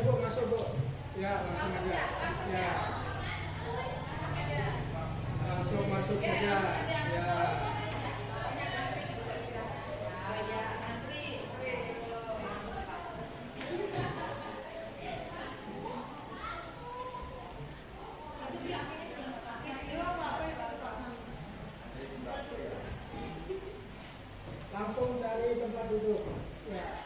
Bu, masuk Bu. Ya, langsung aja. Ya. Langsung masuk saja. Ya. Langsung cari tempat duduk. Ya.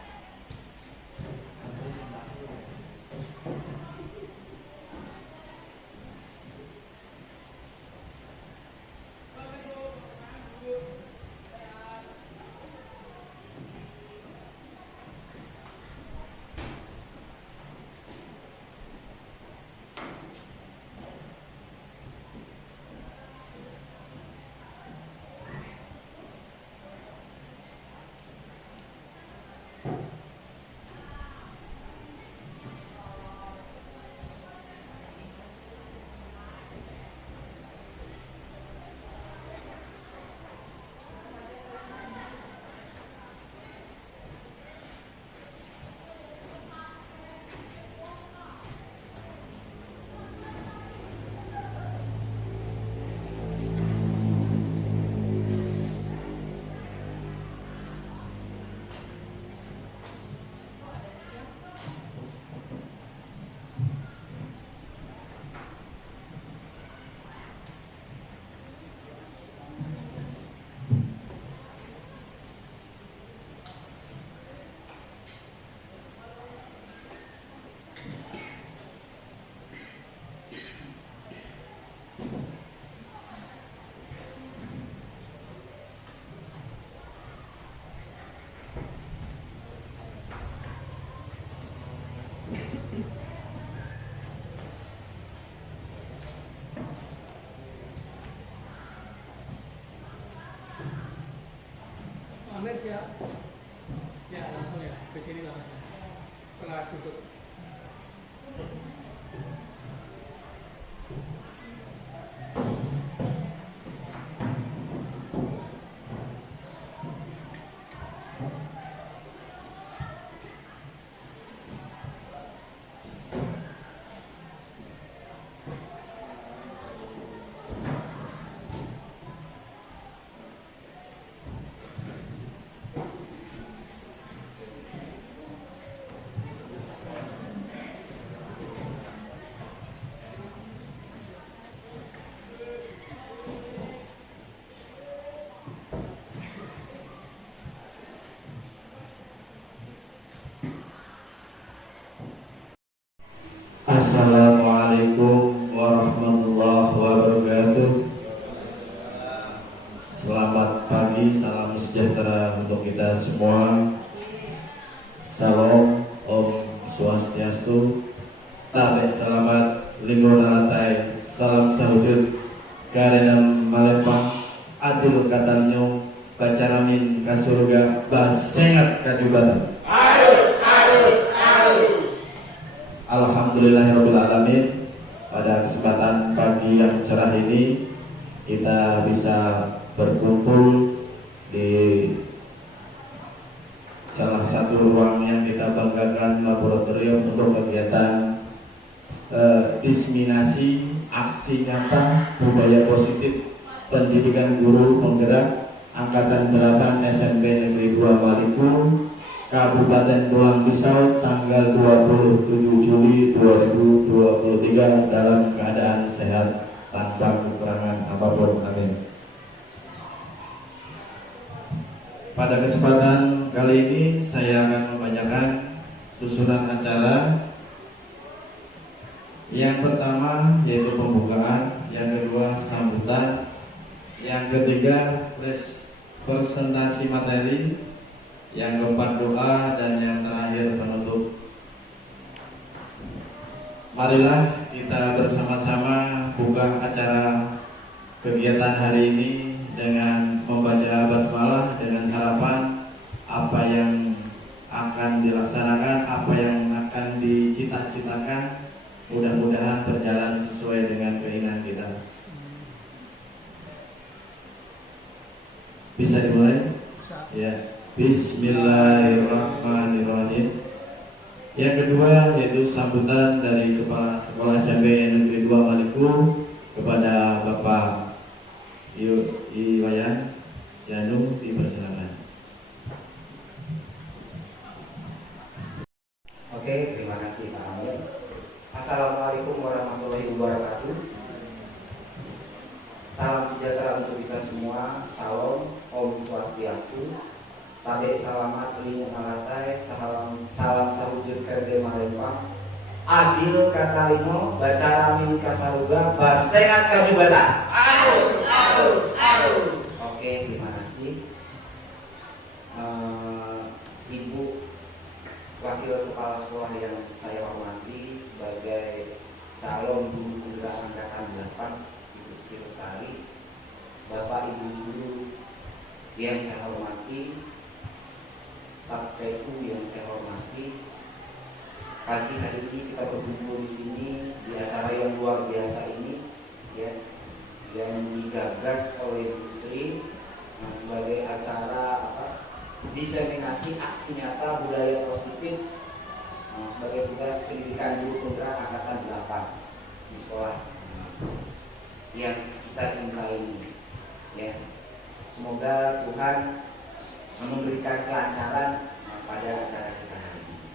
Amin ya. Ya, langsung ya. Ke sini langsung. Setelah duduk. Assalamualaikum warahmatullahi wabarakatuh. Selamat pagi, salam sejahtera untuk kita semua. Salam, Om Swastiastu, Tabek selamat, lingkungan rantai, salam sahudut, karenam malepang, adul katanyo, bacaramin kasurga, basengat kadubatan. Alhamdulillahirrahmanirrahim. Pada kesempatan pagi yang cerah ini kita bisa berkumpul di salah satu ruang yang kita banggakan, laboratorium untuk kegiatan diseminasi aksi nyata budaya positif pendidikan guru penggerak Angkatan 8 SMP Negeri 2 Maluku Kabupaten Pulang Pisau tanggal 27 Juli 2023 dalam keadaan sehat tanpa kekurangan apapun. Amin. Pada kesempatan kali ini saya akan membacakan susunan acara. Yang pertama yaitu pembukaan, yang kedua sambutan, yang ketiga presentasi materi, yang keempat doa, dan yang terakhir penutup. Marilah kita bersama-sama buka acara kegiatan hari ini dengan membaca basmalah dengan harapan apa yang akan dilaksanakan, apa yang akan dicita-citakan, mudah-mudahan berjalan sesuai dengan keinginan kita. Bisa dimulai? Ya. Bismillahirrahmanirrahim. Yang kedua yaitu sambutan dari Kepala Sekolah SMP Negeri 2 Maliku kepada Bapak Iwayan Janung, dipersilakan. Oke, terima kasih Pak Amir. Assalamualaikum warahmatullahi wabarakatuh. Salam sejahtera untuk kita semua. Salam, Om Swastiastu. Tabe salamat lingkungan halatai. Salam sawujud kerde malempang. Adil katalino bacara min kasaruga basengat kajubatan. Arus. Oke, terima kasih. Ibu Wakil Kepala Sekolah yang saya hormati sebagai calon guru penggerak angkatan 8, Ibu Sri Lestari, Bapak Ibu guru yang saya hormati, staf TU yang saya hormati. Pagi hari ini kita berkumpul di sini di acara yang luar biasa ini, ya, yang digagas oleh Ibu Sri sebagai acara diseminasi aksi nyata budaya positif sebagai tugas pendidikan guru penggerak angkatan 8 di sekolah yang kita cintai ini, ya. Semoga Tuhan memberikan kelancaran pada acara kita hari ini.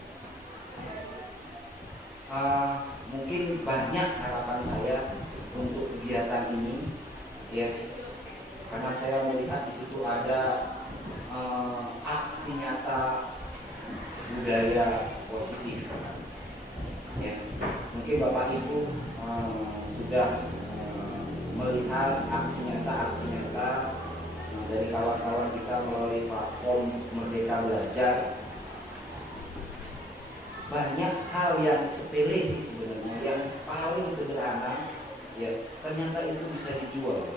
Mungkin banyak harapan saya untuk kegiatan ini, ya, karena saya melihat di situ ada aksi nyata budaya positif, ya. Mungkin Bapak Ibu sudah melihat aksi nyata dari kawan-kawan kita melalui platform Merdeka Belajar. Banyak hal yang sepele sih sebenarnya, yang paling sederhana, ya, ternyata itu bisa dijual.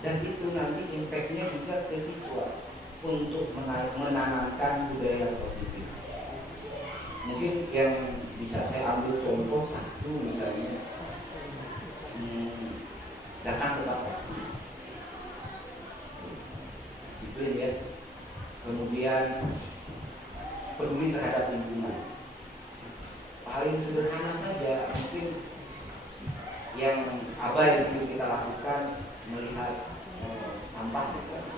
Dan itu nanti impactnya juga ke siswa untuk menanamkan budaya positif. Mungkin yang bisa saya ambil contoh satu misalnya, datang tepat waktu, disiplin, ya. Kemudian peduli terhadap lingkungan. Paling sederhana saja, mungkin yang abai itu kita lakukan, melihat sampah misalnya,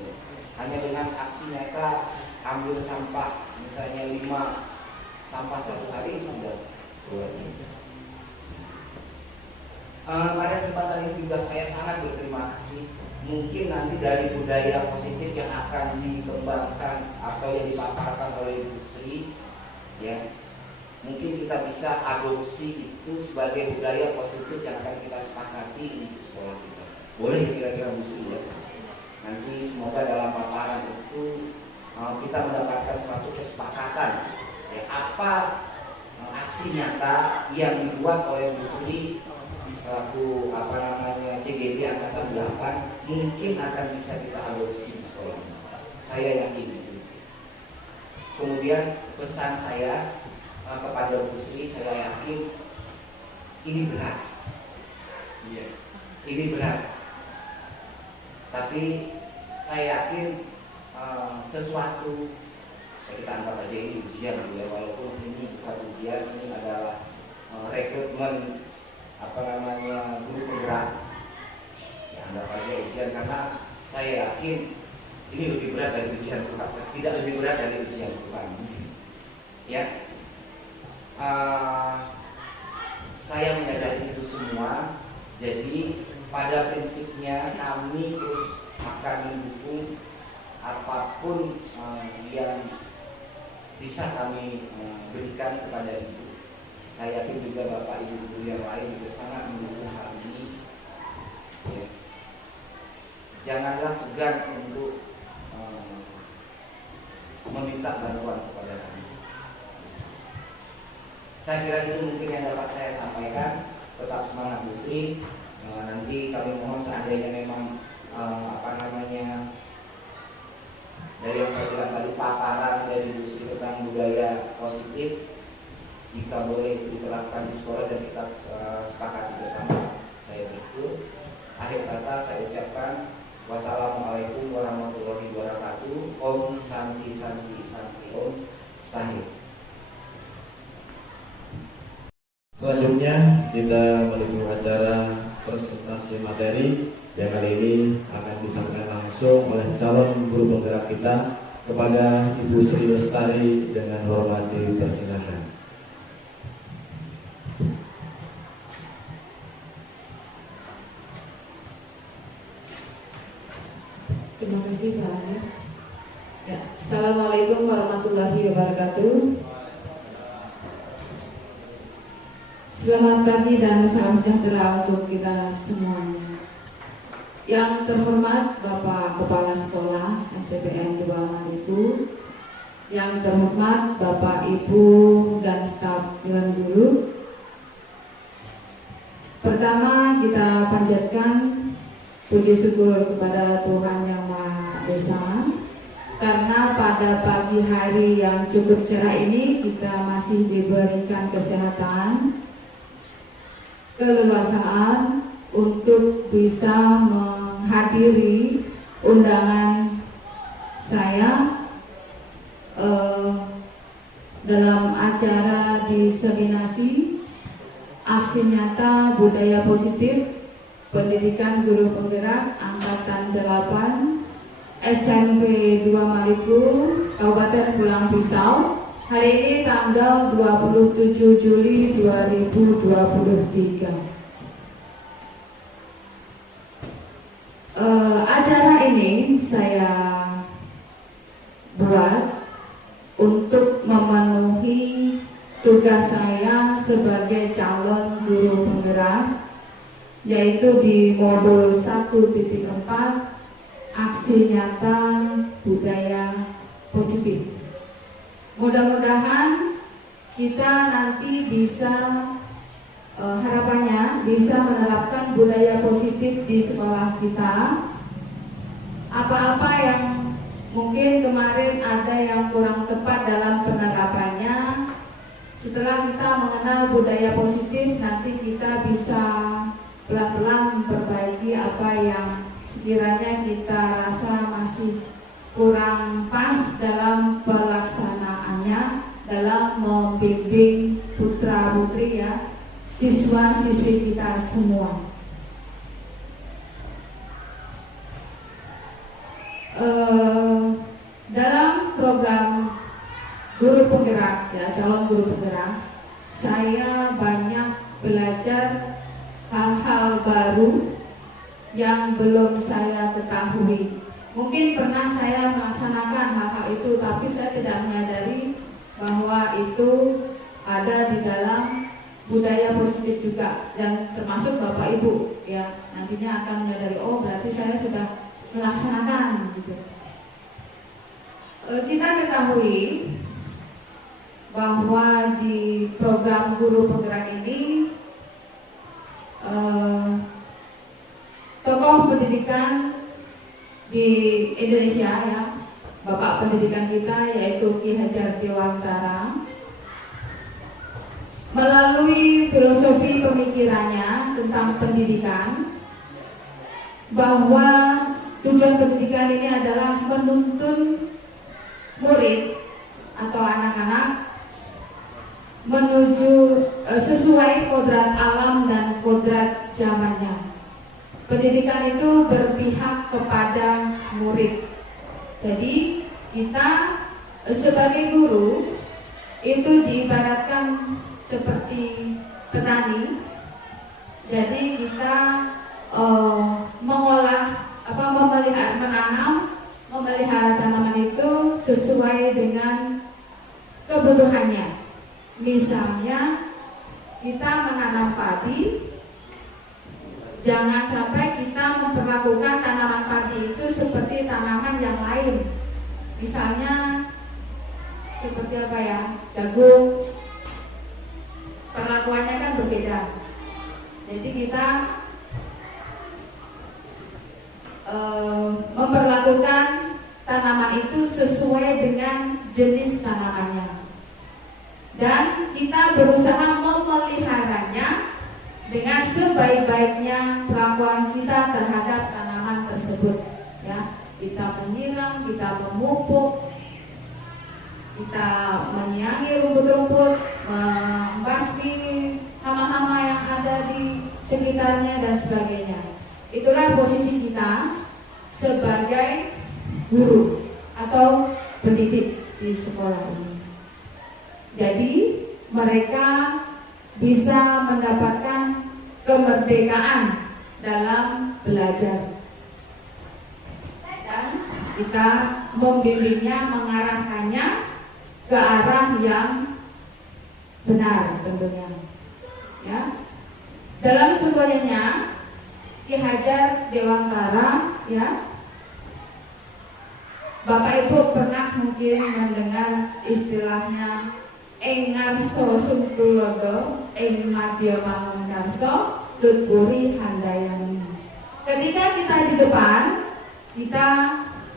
ya. Hanya dengan aksi nyata ambil sampah misalnya 5 sampah satu hari itu sudah luar biasa. Pada kesempatan ini juga saya sangat berterima kasih. Mungkin nanti dari budaya positif yang akan dikembangkan atau yang dipaparkan oleh Ibu Sri, ya, mungkin kita bisa adopsi itu sebagai budaya positif yang akan kita sepakati untuk sekolah kita. Boleh kira-kira Bu Sri, ya. Nanti semoga dalam paparan itu kita mendapatkan suatu kesepakatan, ya, apa aksi nyata yang dibuat oleh Bu Sri selaku CGD angkatan 8 mungkin akan bisa kita adopsi di sekolah. Saya yakin. Kemudian pesan saya kepada Bu Sri, saya yakin ini berat. Iya. Ini berat. Tapi saya yakin sesuatu, ya, kita anggap aja ini ujian, ya, walaupun ini bukan ujian, ini adalah rekrutmen guru penggerak, ya, anggap aja ujian, karena saya yakin Ini lebih berat dari ujian Tuhan, tidak lebih berat dari ujian Tuhan. Ya, saya menyadari itu semua. Jadi pada prinsipnya kami terus akan mendukung apapun yang bisa kami berikan kepada ibu. Saya yakin juga bapak ibu guru yang lain juga sangat mendukung hal ini. Ya. Janganlah segan untuk meminta bantuan kepada kami. Saya kira itu mungkin yang dapat saya sampaikan. Tetap semangat Bu Sri. Nanti kami mohon seandainya memang dari yang saya bilang tadi, paparan dari Bu Sri tentang budaya positif, jika boleh diterapkan di sekolah dan kita sepakati bersama, saya bersyukur. Akhir kata saya ucapkan wassalamualaikum warahmatullahi wabarakatuh. Om Santi Santi Santi Om Sahih. Selanjutnya kita menuju acara presentasi materi yang kali ini akan disampaikan langsung oleh calon guru penggerak kita. Kepada Ibu Sri Lestari dengan hormat dipersilakan. Terima kasih Pak Amir. Ya, Assalamualaikum warahmatullahi wabarakatuh. Selamat pagi dan salam sejahtera untuk kita semuanya. Yang terhormat Bapak Kepala Sekolah SDN 2 Maliku, yang terhormat Bapak Ibu dan staf Dewan Guru. Pertama kita panjatkan puji syukur kepada Tuhan Yang Maha Esa, karena pada pagi hari yang cukup cerah ini kita masih diberikan kesehatan, keleluasaan untuk bisa menghadiri undangan saya dalam acara diseminasi aksi nyata budaya positif pendidikan guru penggerak angkatan 8 SMP 2 Maliku Kabupaten Pulang Pisau. Hari ini tanggal 27 Juli 2023. Acara ini saya buat untuk memenuhi tugas saya sebagai calon guru penggerak, yaitu di modul 1.4 aksi nyata budaya positif. Mudah-mudahan kita nanti bisa harapannya bisa menerapkan budaya positif di sekolah kita. Apa-apa yang mungkin kemarin ada yang kurang tepat dalam penerapannya, setelah kita mengenal budaya positif, nanti kita bisa pelan-pelan memperbaiki apa yang sekiranya kita rasa masih kurang pas dalam pelaksanaannya, dalam membimbing putra-putri ya, siswa-siswi kita semua. Dalam program guru penggerak ya, calon guru penggerak, saya banyak belajar hal-hal baru yang belum saya ketahui. Mungkin pernah saya melaksanakan hal-hal itu, tapi saya tidak menyadari bahwa itu ada di dalam budaya positif juga, dan termasuk Bapak Ibu ya nantinya akan menyadari, oh berarti saya sudah melaksanakan gitu. Kita ketahui bahwa di program guru penggerak ini tokoh pendidikan di Indonesia ya, Bapak pendidikan kita yaitu Ki Hajar Dewantara, melalui filosofi pemikirannya tentang pendidikan, bahwa tujuan pendidikan ini adalah menuntun murid atau anak-anak menuju sesuai kodrat alam dan kodrat zamannya. Pendidikan itu berpihak kepada murid, Jadi kita sebagai guru itu diibaratkan seperti petani. Jadi kita memelihara tanaman itu sesuai dengan kebutuhannya. Misalnya kita menanam padi, jangan sampai kita memperlakukan tanaman padi itu seperti tanaman yang lain. Misalnya seperti apa ya, jagung, perlakuannya kan berbeda. Jadi kita memperlakukan tanaman itu sesuai dengan jenis tanamannya, dan kita berusaha memeliharanya dengan sebaik-baiknya perlakuan kita terhadap tanaman tersebut. Ya, kita menyiram, kita memupuk, kita menyiangi rumput-rumput, membasmi hama-hama yang ada di sekitarnya dan sebagainya. Itulah posisi kita sebagai guru atau pendidik di sekolah ini. Jadi mereka bisa mendapatkan kemerdekaan dalam belajar, dan kita membimbingnya, mengarahkannya ke arah yang benar tentunya. Ya, dalam semuanya Ki Hajar Dewantara, ya, Bapak Ibu pernah mungkin mendengar istilahnya Engarso Sungtulodo Eng Madya Mangundarso Tutpuri Handayani. Ketika kita di depan, kita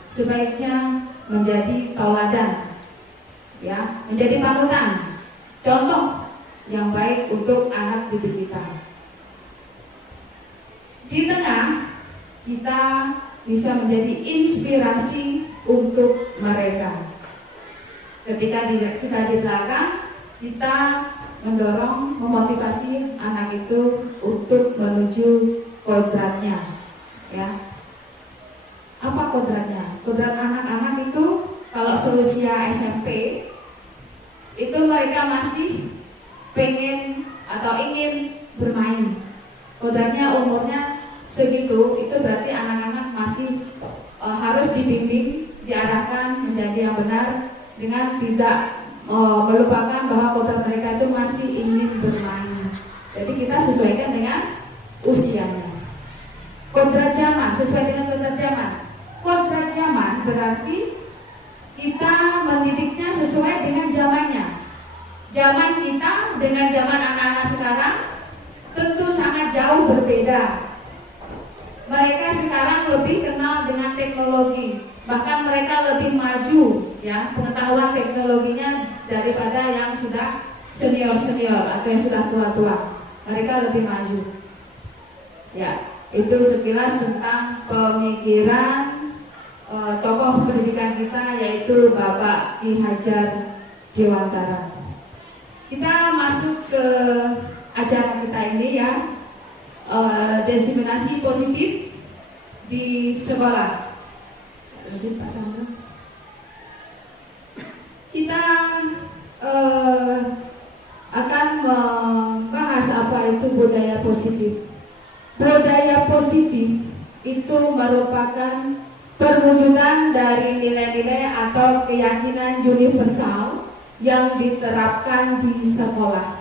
sebaiknya menjadi tauladan, ya, menjadi panutan, contoh yang baik untuk anak didik kita. Di tengah, kita bisa menjadi inspirasi untuk mereka. Ketika kita di belakang, kita mendorong, memotivasi anak itu untuk menuju kodratnya. Ya, apa kodratnya? Kodrat anak-anak itu kalau seusia SMP itu mereka masih pengen atau ingin bermain. Kodratnya umurnya segitu, itu berarti anak-anak masih harus dibimbing, diarahkan menjadi yang benar dengan tidak melupakan bahwa kodrat mereka itu masih ingin bermain. Jadi kita sesuaikan dengan usianya. Kodrat zaman sesuai dengan kodrat zaman. Kodrat zaman berarti kita mendidiknya sesuai dengan zamannya. Zaman kita dengan zaman anak-anak sekarang tentu sangat jauh berbeda. Mereka sekarang lebih kenal dengan teknologi, bahkan mereka lebih maju, ya, pengetahuan teknologinya daripada yang sudah senior-senior atau yang sudah tua-tua. Mereka lebih maju. Ya, itu sekilas tentang pemikiran tokoh pendidikan kita, yaitu Bapak Ki Hajar Dewantara. Kita masuk ke acara kita ini, ya, diseminasi positif di sekolah. Lanjut Pak Sandra. Kita akan membahas apa itu budaya positif. Budaya positif itu merupakan perwujudan dari nilai-nilai atau keyakinan universal yang diterapkan di sekolah.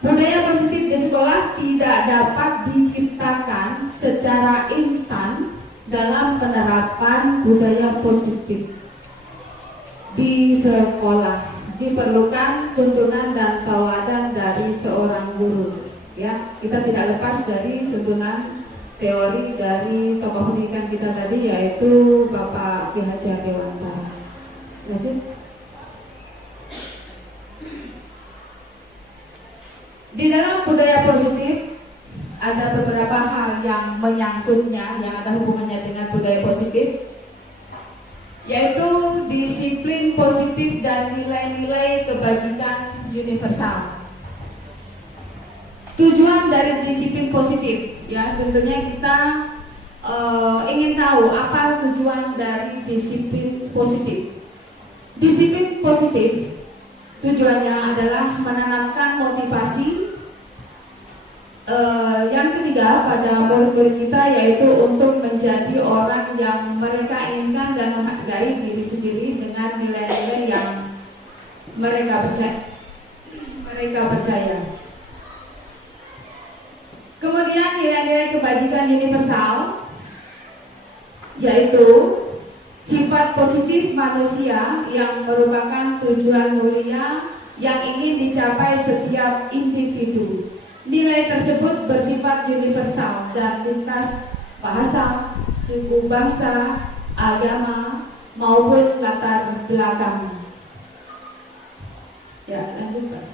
Budaya positif di sekolah tidak dapat diciptakan secara instan dalam penerapan budaya positif di sekolah. Diperlukan tuntunan dan tauladan dari seorang guru. Ya, kita tidak lepas dari tuntunan teori dari tokoh pendidikan kita tadi, yaitu Bapak Ki Hajar Dewantara. Lanjut. Di dalam budaya positif ada beberapa hal yang menyangkutnya, yang ada hubungannya dengan budaya positif, yaitu disiplin positif dan nilai-nilai kebajikan universal. Tujuan dari disiplin positif, ya, tentunya kita ingin tahu apa tujuan dari disiplin positif. Disiplin positif tujuannya adalah menanamkan motivasi yang ketiga pada murid-murid kita, yaitu untuk menjadi orang yang mereka inginkan dan menghargai diri sendiri dengan nilai-nilai yang mereka percaya. Kemudian nilai-nilai kebajikan universal, yaitu sifat positif manusia yang merupakan tujuan mulia yang ingin dicapai setiap individu. Nilai tersebut bersifat universal dan lintas bahasa, suku, bangsa, agama, maupun latar belakang. Ya, lanjut Pak.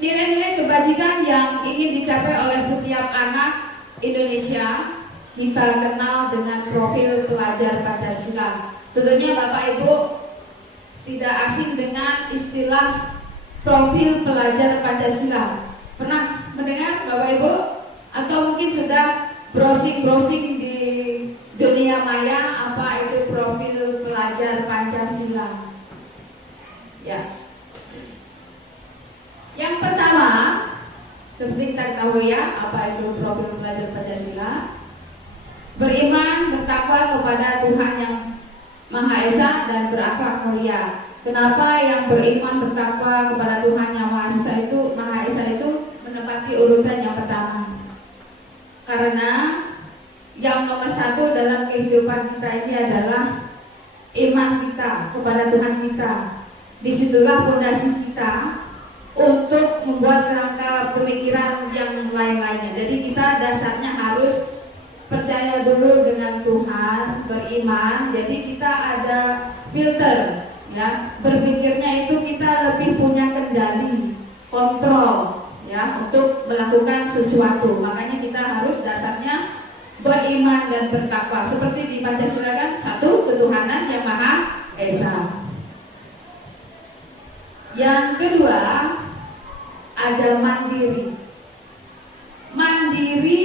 Nilai-nilai kebajikan yang ingin dicapai oleh setiap anak Indonesia kita kenal dengan profil pelajar Pancasila. Tentunya Bapak Ibu tidak asing dengan istilah profil pelajar Pancasila. Pernah mendengar Bapak Ibu? Atau mungkin sedang browsing-browsing di dunia maya apa itu profil pelajar Pancasila? Ya. Yang pertama, seperti kita ketahui ya, apa itu profil pelajar Pancasila? Beriman, bertakwa kepada Tuhan yang Maha Esa dan berakhlak mulia. Kenapa yang beriman bertakwa kepada Tuhan yang Maha Esa itu menempati urutan yang pertama? Karena yang nomor satu dalam kehidupan kita ini adalah iman kita kepada Tuhan kita. Disitulah fondasi kita untuk membuat kerangka pemikiran yang lain-lainnya. Jadi kita dasarnya harus percaya dulu dengan Tuhan, beriman. Jadi kita ada filter. Ya, berpikirnya itu kita lebih punya kendali, kontrol, ya, untuk melakukan sesuatu. Makanya kita harus dasarnya beriman dan bertakwa. Seperti di Pancasila kan, satu ketuhanan yang Maha Esa. Yang kedua ada mandiri. Mandiri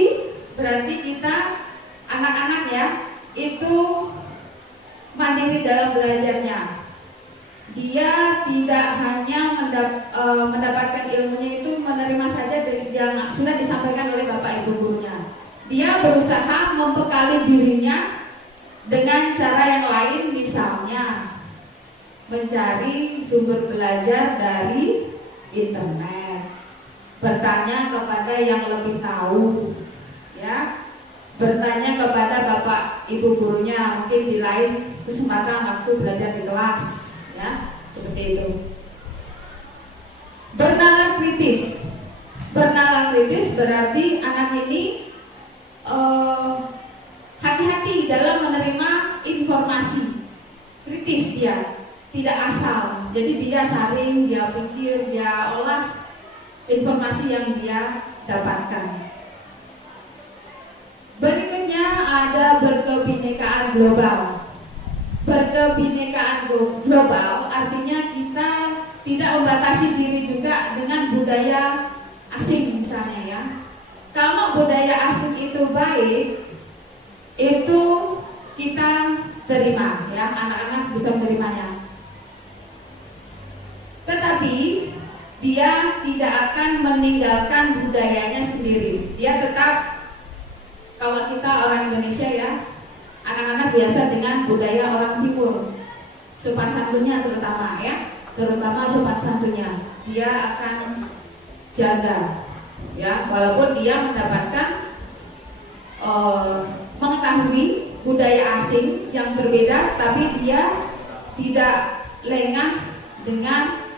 berarti kita anak-anak ya, itu mandiri dalam belajarnya. Dia tidak hanya mendapatkan ilmunya itu menerima saja dari yang sudah disampaikan oleh Bapak Ibu gurunya. Dia berusaha membekali dirinya dengan cara yang lain, misalnya mencari sumber belajar dari internet, bertanya kepada yang lebih tahu, ya, bertanya kepada Bapak Ibu gurunya, mungkin di lain kesempatan waktu belajar di kelas. Ya, seperti itu. Bernalar kritis. Bernalar kritis berarti anak ini hati-hati dalam menerima informasi. Kritis dia, tidak asal. Jadi dia saring, dia pikir, dia olah informasi yang dia dapatkan. Berikutnya ada berkebinekaan global. Berkebinekaan global artinya kita tidak membatasi diri juga dengan budaya asing misalnya ya. Kalau budaya asing itu baik, itu kita terima ya, anak-anak bisa menerimanya. Tetapi dia tidak akan meninggalkan budayanya sendiri. Dia tetap, kalau kita orang Indonesia ya, anak-anak biasa dengan budaya orang timur, sopan santunnya terutama ya, terutama sopan santunnya dia akan jaga ya, walaupun dia mendapatkan mengetahui budaya asing yang berbeda, tapi dia tidak lengah dengan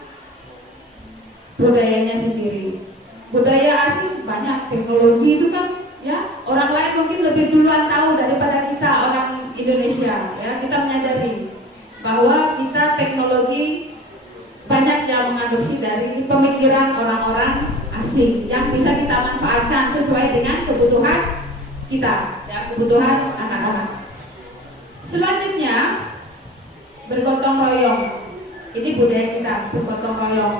budayanya sendiri. Budaya asing banyak, teknologi itu kan ya, orang lain mungkin lebih duluan tahu daripada kita orang Indonesia ya. Kita menyadari bahwa kita teknologi banyak yang mengadopsi dari pemikiran orang-orang asing yang bisa kita manfaatkan sesuai dengan kebutuhan kita ya, kebutuhan anak-anak. Selanjutnya bergotong royong. Ini budaya kita, bergotong royong.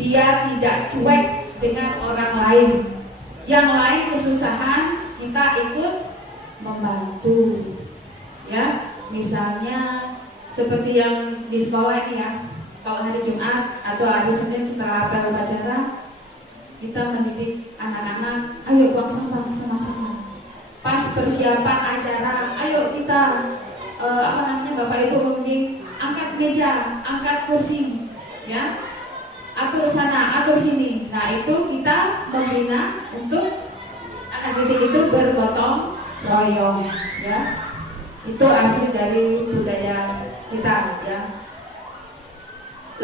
Dia tidak cuek dengan orang lain yang lain kesusahan, kita ikut membantu. Ya, misalnya seperti yang di sekolah ini ya, kalau hari Jumat atau hari Senin setelah apel upacara, kita mendidik anak-anak, ayo buang sampah sama-sama. Pas persiapan acara, ayo kita Bapak Ibu membimbing, angkat meja, angkat kursi, ya, atur sana, atur sini. Nah itu kita membina untuk anak didik itu bergotong royong, ya. Itu asli dari budaya kita, ya.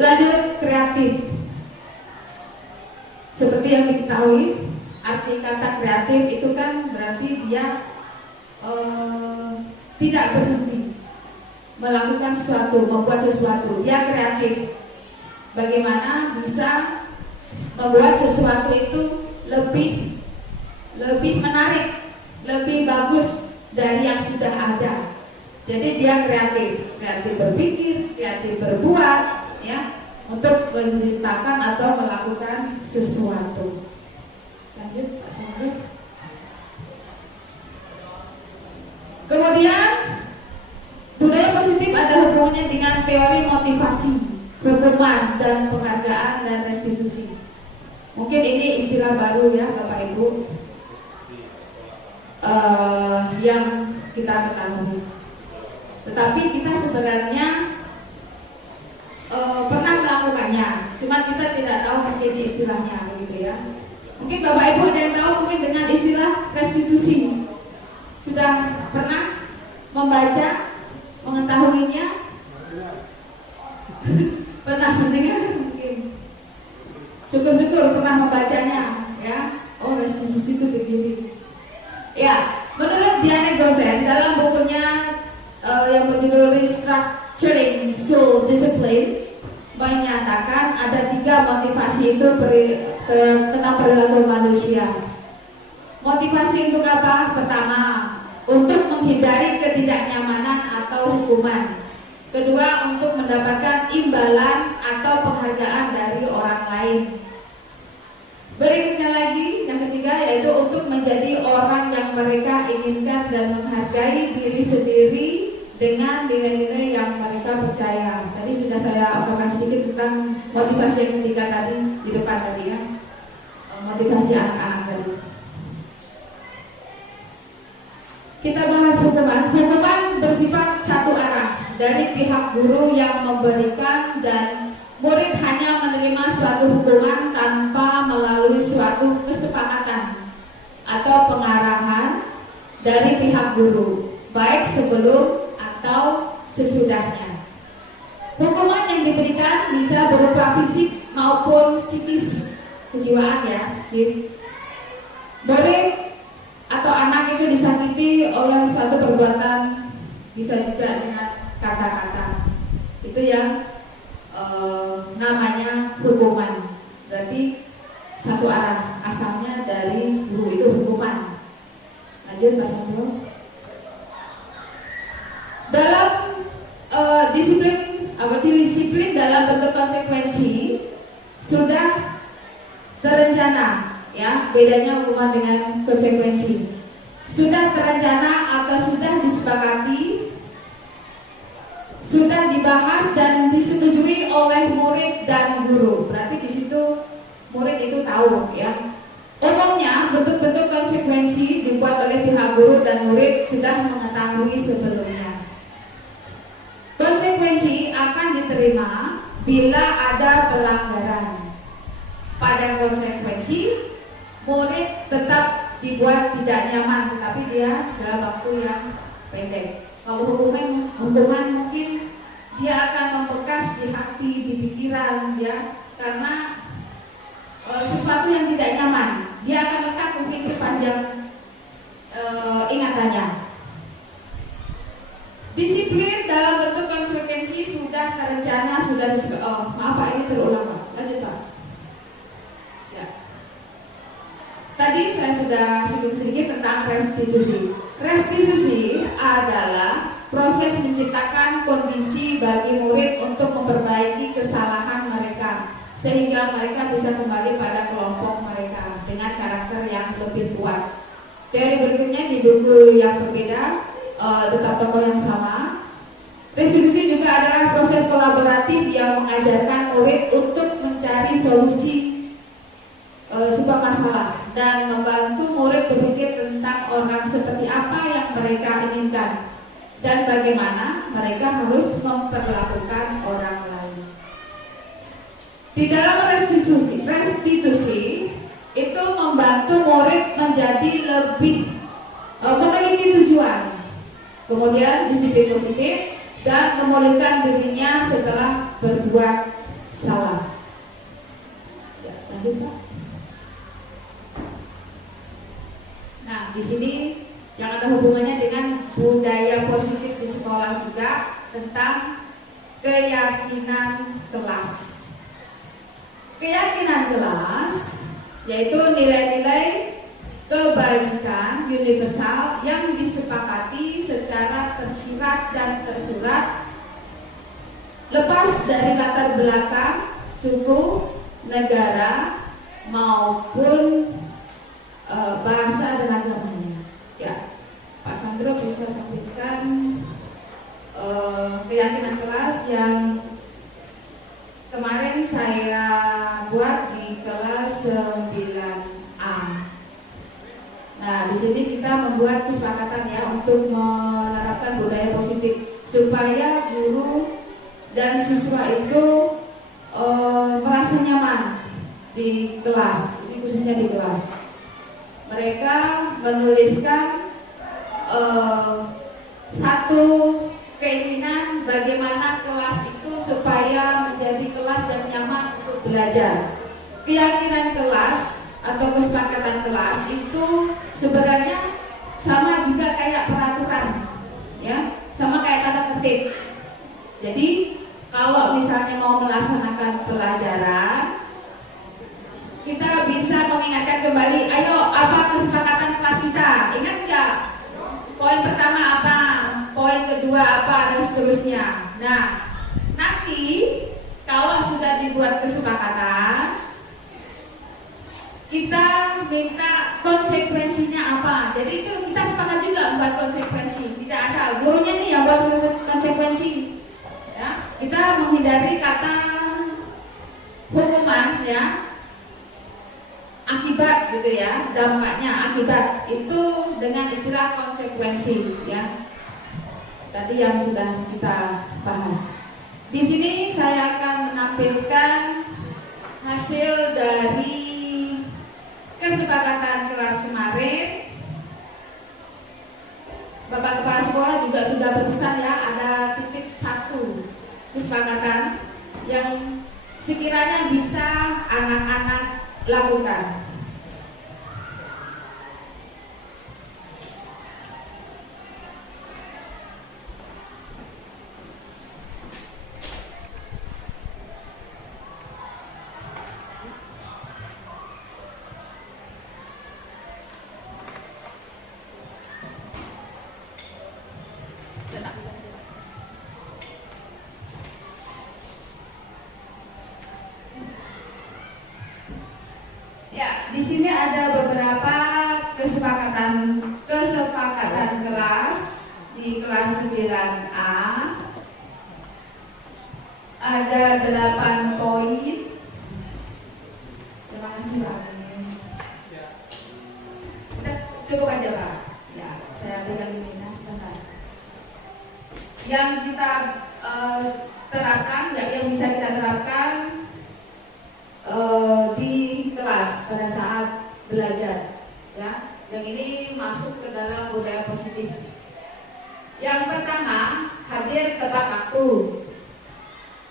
Lanjut kreatif. Seperti yang diketahui, arti kata kreatif itu kan berarti dia tidak berhenti melakukan sesuatu, membuat sesuatu. Dia kreatif. Bagaimana bisa membuat sesuatu itu lebih menarik, lebih bagus dari yang sudah ada. Jadi dia kreatif, kreatif berpikir, kreatif berbuat, ya, untuk menceritakan atau melakukan sesuatu. Lanjut, Pak Sandro. Kemudian budaya positif ada hubungannya dengan teori motivasi, hukuman dan penghargaan dan restitusi. Mungkin ini istilah baru ya Bapak Ibu, yang kita ketahui. Tetapi kita sebenarnya pernah melakukannya, cuma kita tidak tahu mungkin istilahnya begitu ya. Mungkin Bapak Ibu ada yang tahu mungkin dengan istilah restitusi. Sudah pernah membaca, mengetahuinya? Pernah mendengar mungkin. Syukur-syukur pernah membacanya, ya. Oh, restitusi itu begini. Ya, menurut Diane Gosen dalam bukunya yang berjudul Restructuring School Discipline menyatakan ada 3 motivasi itu tentang perilaku manusia. Motivasi untuk apa? Pertama, untuk menghindari ketidaknyamanan atau hukuman. Kedua, untuk mendapatkan imbalan atau penghargaan dari orang lain. Berikutnya lagi, yang ketiga yaitu untuk menjadi orang yang mereka inginkan dan menghargai diri sendiri dengan nilai-nilai yang mereka percaya. Tadi sudah saya obrolkan sedikit tentang motivasi yang ketiga tadi di depan tadi ya, motivasi anak-anak tadi. Kita bahas hukuman. Hukuman bersifat satu arah dari pihak guru yang memberikan dan murid hanya menerima suatu hukuman tanpa melalui suatu kesepakatan atau pengarahan dari pihak guru, baik sebelum atau sesudahnya. Hukuman yang diberikan bisa berupa fisik maupun psikis, kejiwaan ya, psikis. Murid atau anak itu disakiti oleh suatu perbuatan, bisa juga dengan kata-kata. Itu yang namanya hukuman. Berarti satu arah, asalnya dari guru itu hukuman. Lanjut Pak Sandro. Dalam disiplin dalam bentuk konsekuensi sudah terencana, ya, bedanya hukuman dengan konsekuensi. Sudah terencana atau sudah disepakati, sudah dibahas dan disetujui oleh murid dan guru. Berarti di situ murid itu tahu, ya. Umumnya bentuk-bentuk konsekuensi dibuat oleh pihak guru dan murid sudah mengetahui sebelumnya. Konsekuensi akan diterima bila ada pelanggaran. Pada konsekuensi, murid tetap dibuat tidak nyaman, tetapi dia dalam waktu yang pendek. Kalau hukuman mungkin dia akan membekas di hati, di pikiran, ya, karena sesuatu yang tidak nyaman, dia akan lekat mungkin sepanjang ingatannya. Disiplin dalam bentuk konsekuensi sudah terencana, sudah maaf Pak, ini terulang Pak. Lanjut Pak. Ya. Tadi saya sudah singgung sedikit tentang restitusi. Restitusi adalah proses menciptakan kondisi bagi murid untuk memperbaiki kesalahan mereka sehingga mereka bisa kembali pada kelompok mereka dengan karakter yang lebih kuat. Teori berikutnya di buku yang berbeda, tetap tokoh yang sama. Restitusi juga adalah proses kolaboratif yang mengajarkan murid untuk mencari solusi sebuah masalah dan membantu murid berpikir tentang orang seperti apa yang mereka inginkan dan bagaimana mereka harus memperlakukan orang lain. Di dalam restitusi itu membantu murid menjadi lebih memiliki tujuan, kemudian disiplin positif dan memulihkan dirinya setelah berbuat salah. Ya, lanjut Pak. Nah, di sini yang ada hubungannya dengan budaya positif di sekolah juga tentang keyakinan kelas. Keyakinan kelas yaitu nilai-nilai kebajikan universal yang disepakati secara tersirat dan tersurat lepas dari latar belakang, suku, negara maupun bahasa dan agamanya. Ya, Pak Sandro bisa tampilkan keyakinan kelas yang kemarin saya buat di kelas 9A. Nah, di sini kita membuat kesepakatan ya untuk menerapkan budaya positif supaya guru dan siswa itu merasa nyaman di kelas, ini khususnya di kelas. Mereka menuliskan satu keinginan bagaimana kelas itu supaya menjadi kelas yang nyaman untuk belajar. Keyakinan kelas atau kesepakatan kelas itu sebenarnya sama juga kayak peraturan, ya, sama kayak tanda tertib. Jadi kalau misalnya mau melaksanakan pelajaran, kita bisa mengingatkan kembali, ayo apa kesepakatan kelas kita, ingat nggak? Poin pertama apa, poin kedua apa, dan seterusnya. Nah, nanti kalau sudah dibuat kesepakatan, kita minta konsekuensinya apa. Jadi itu kita sepakat juga membuat konsekuensi, tidak asal gurunya nih yang buat konsekuensi. Ya, kita menghindari kata hukuman, ya, akibat gitu ya, dampaknya akibat itu dengan istilah konsekuensi, ya. Tadi yang sudah kita bahas. Di sini saya akan menampilkan hasil dari kesepakatan kelas kemarin. Bapak Kepala Sekolah juga sudah berpesan ya, ada titik 1 kesepakatan yang sekiranya bisa anak-anak lakukan. Ya, di sini ada beberapa kesepakatan kelas di kelas 9A. Ada 8 poin. Terima kasih Pak. Udah cukup aja Pak. Ya, saya ambilkan ini sebentar. Yang kita terapkan, yang bisa kita terapkan di kelas pada saat belajar, ya. Yang ini masuk ke dalam budaya positif. Yang pertama, hadir tepat waktu.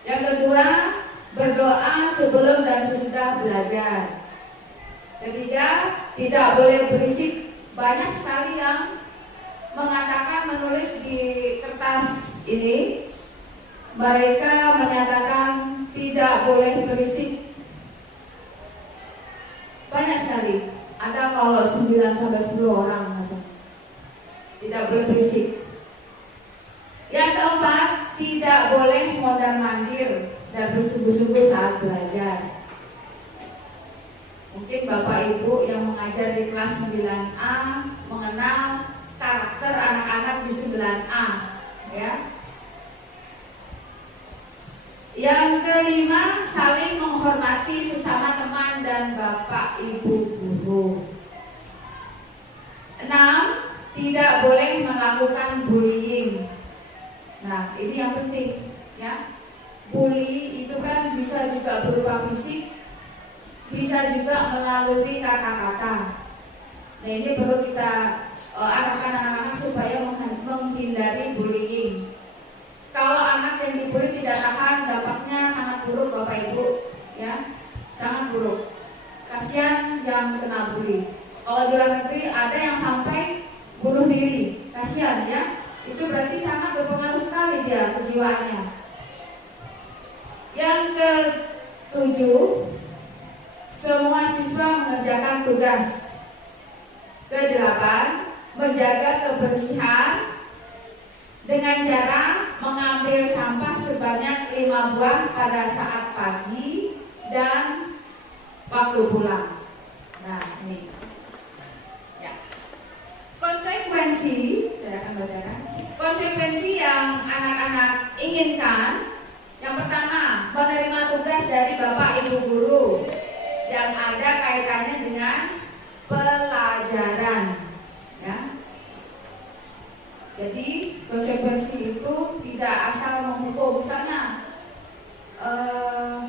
Yang kedua, berdoa sebelum dan sesudah belajar. Ketiga, tidak boleh berisik. Banyak sekali yang mengatakan menulis di kertas ini, mereka menyatakan tidak boleh berisik. Banyak sekali. Ada kalau 9 sampai 10 orang masa. Tidak boleh berisik. Yang keempat, tidak boleh mondar-mandir dan bersungguh-sungguh saat belajar. Mungkin Bapak Ibu yang mengajar di kelas 9A mengenal karakter anak-anak di 9A, ya. Yang kelima, saling menghormati sesama teman dan Bapak Ibu guru. 6, tidak boleh melakukan bullying. Nah, ini yang penting, ya. Bully itu kan bisa juga berupa fisik, bisa juga melalui kata-kata. Nah, ini perlu kita arahkan anak-anak supaya menghindari bullying. Kalau anak yang dibully tidak tahan, dampaknya sangat buruk Bapak Ibu, ya, sangat buruk. Kasihan yang kena bully. Kalau di luar negeri ada yang sampai bunuh diri, kasihan ya. Itu berarti sangat berpengaruh sekali dia kejiwaannya. Yang ke-7, semua siswa mengerjakan tugas. Ke-8, menjaga kebersihan dengan cara mengambil sampah sebanyak 5 buah pada saat pagi dan waktu pulang. Nah, ini. Ya. Konsekuensi, saya akan bacakan. Konsekuensi yang anak-anak inginkan. Yang pertama, menerima tugas dari Bapak Ibu guru yang ada kaitannya dengan pelajaran, ya. Jadi konsekuensi itu tidak asal menghukum, misalnya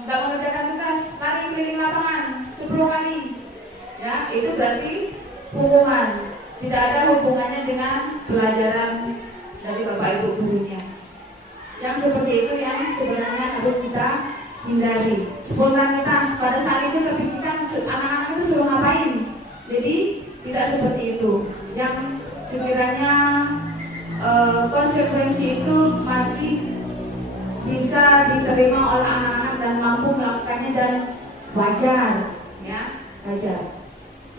nggak mengerjakan tugas, lari keliling lapangan 10 kali, ya, itu berarti hukuman, tidak ada hubungannya dengan pelajaran dari Bapak Ibu gurunya. Yang seperti itu yang sebenarnya harus kita hindari. Spontanitas, pada saat itu terpikirkan anak-anak itu suruh ngapain, jadi tidak seperti itu. Yang sekiranya konsekuensi itu masih bisa diterima oleh anak-anak dan mampu melakukannya dan wajar, ya, wajar.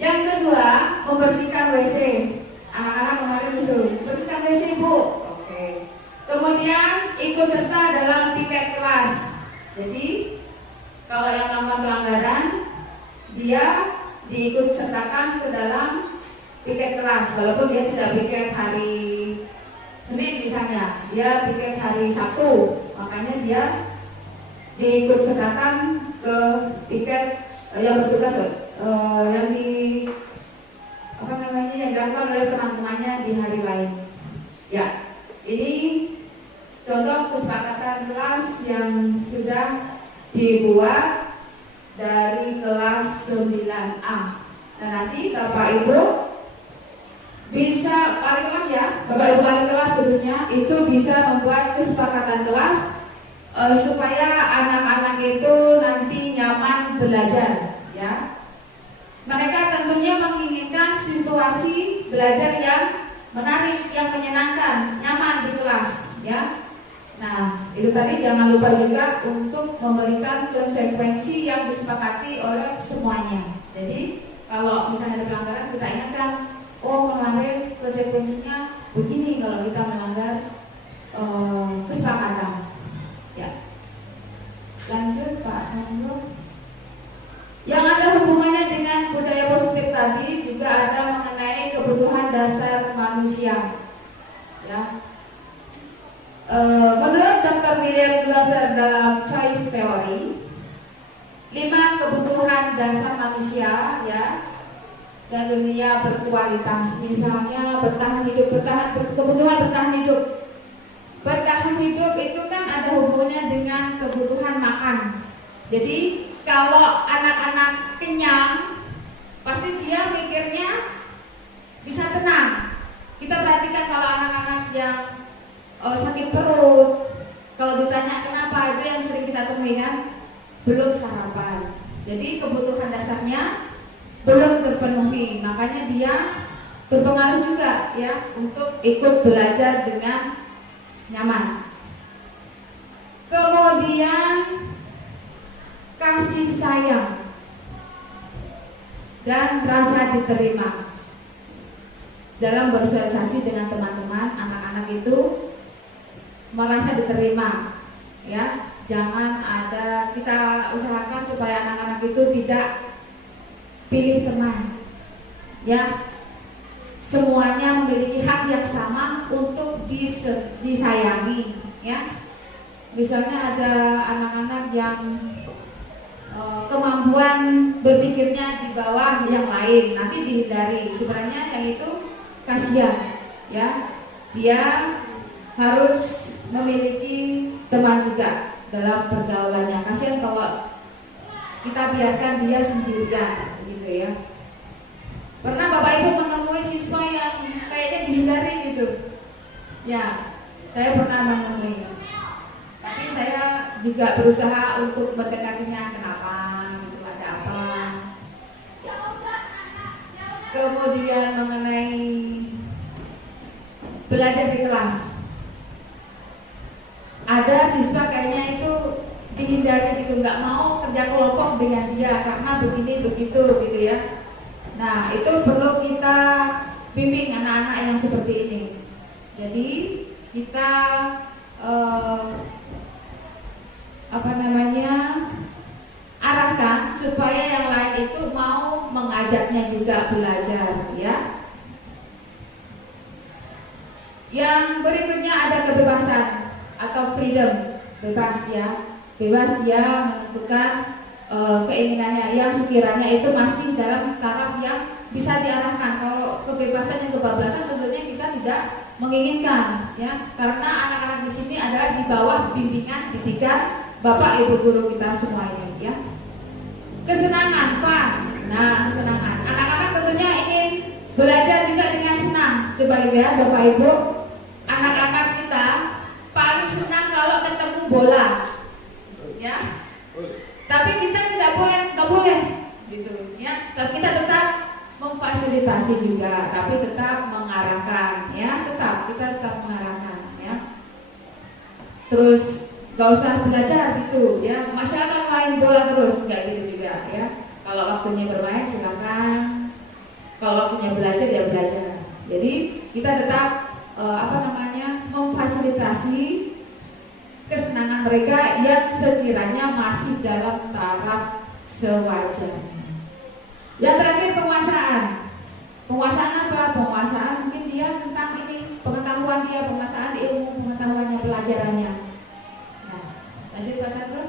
Yang kedua, membersihkan WC. Anak-anak kemarin disuruh bersihkan WC Bu, oke. Kemudian ikut serta dalam piket kelas. Jadi kalau yang melakukan pelanggaran, dia diikut sertakan ke dalam piket kelas, walaupun dia tidak piket hari Senin misalnya, dia piket hari Sabtu, makanya dia diikut sertakan ke piket yang bertugas yang di yang dilakukan oleh teman-temannya di hari lain. Ya, ini contoh kesepakatan kelas yang sudah dibuat dari kelas 9A. Nah, nanti Bapak Ibu bisa wali kelas, ya, Bapak Ibu wali kelas khususnya itu bisa membuat kesepakatan kelas supaya anak-anak itu nanti nyaman belajar, ya. Mereka tentunya menginginkan situasi belajar yang menarik, yang menyenangkan, nyaman di kelas, ya. Nah, itu tadi jangan lupa juga untuk memberikan konsekuensi yang disepakati oleh semuanya. Jadi kalau misalnya ada pelanggaran, kita ingatkan, oh kemarin konsekuensinya begini kalau kita melanggar kesepakatan. Ya. Lanjut Pak Sandro. Yang ada hubungannya dengan budaya positif tadi juga ada mengenai kebutuhan dasar manusia. Ya. Menurut Dr. William Glasser dalam Choice Theory, 5 kebutuhan dasar manusia, ya, dan dunia berkualitas, misalnya bertahan hidup, kebutuhan bertahan hidup. Bertahan hidup itu kan ada hubungannya dengan kebutuhan makan. Jadi kalau anak-anak kenyang, pasti dia mikirnya bisa tenang. Kita perhatikan kalau anak-anak yang sakit perut, kalau ditanya kenapa, itu yang sering kita temui kan, belum sarapan. Jadi kebutuhan dasarnya belum terpenuhi, makanya dia berpengaruh juga, ya, untuk ikut belajar dengan nyaman. Kemudian kasih sayang dan rasa diterima dalam bersosialisasi dengan teman-teman. Anak-anak itu merasa diterima, ya. Jangan ada, kita usahakan supaya anak-anak itu tidak pilih teman. Ya, semuanya memiliki hak yang sama untuk disayangi. Ya, misalnya ada anak-anak yang kemampuan berpikirnya di bawah yang lain, nanti dihindari. Sebenarnya yang itu kasihan, ya. Dia harus memiliki teman juga dalam pergaulannya. Kasihan kalau kita biarkan dia sendirian, gitu ya. Pernah Bapak Ibu menemui siswa yang kayaknya dihindari gitu? Ya, saya pernah menemui. Tapi saya juga berusaha untuk mendekatinya, kenapa gitu, ada apa. Kemudian mengenai belajar di kelas, ada siswa kayaknya itu dihindari gitu, nggak mau kerja kelompok dengan dia karena begini begitu gitu ya. Nah, itu perlu kita bimbing anak-anak yang seperti ini. Jadi kita arahkan supaya yang lain itu mau mengajaknya juga belajar, ya. Yang berikutnya ada kebebasan atau freedom, bebas ya, bebas dia menentukan keinginannya yang sekiranya itu masih dalam taraf yang bisa diarahkan. Kalau kebebasan yang kebablasan tentunya kita tidak menginginkan, ya, karena anak-anak di sini adalah di bawah bimbingan didikan Bapak Ibu guru kita semua ini, ya. Kesenangan, fun. Nah, kesenangan. Anak-anak tentunya ingin belajar juga dengan senang. Coba lihat Bapak Ibu, anak-anak kita paling senang kalau ketemu bola, ya. Tapi kita nggak boleh, gitu, ya. Tapi kita tetap memfasilitasi juga, tapi tetap mengarahkan, ya. Kita tetap mengarahkan, ya. Terus gak usah belajar gitu, ya. Masyarakat main bola terus, nggak gitu juga, ya. Kalau waktunya bermain silakan, kalau waktunya belajar ya belajar. Jadi kita tetap memfasilitasi kesenangan mereka yang sekiranya masih dalam taraf sewajarnya. Yang terakhir penguasaan. Penguasaan apa? Penguasaan mungkin dia tentang ini, pengetahuan dia, penguasaan ilmu, pengetahuannya, pelajarannya. Nah, lanjut Pak Sandro.